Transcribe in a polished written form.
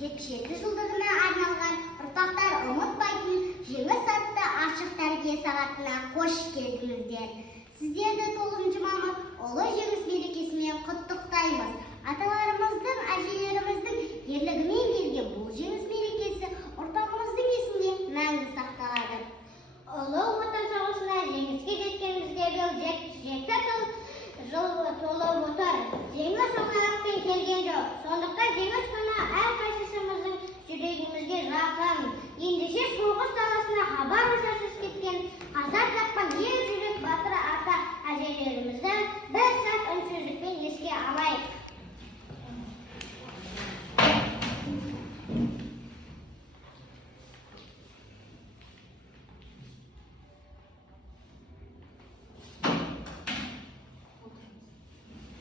77 жылдығына арналған ұрпақтар ұмытпайтын жеңіс атты ашық тәрбие сағатына қош келдіңіздер. Сіздерді 9 мамыр ұлы жеңіс мерекесімен құттықтаймыз. Аталарымыздың, әжелеріміздің ерлігімен келген бұл жеңіс мерекесі ұрпағымыздың есінде мәңгі сақталады. Ұлы Отан соғысына жеңіске жеткенімізге биыл 7 жыл толып отыр. Жеңіс оңайлықпен келген жоқ. Сондықтан жеңіс күні әрқайсымыздың жүрегімізге жақын. Ендеше соғыс даласына хабар-ошарсыз кеткен, қаза тапқан ер жүрек батыр ата әжелерімізді бір сәт үнсіздікпен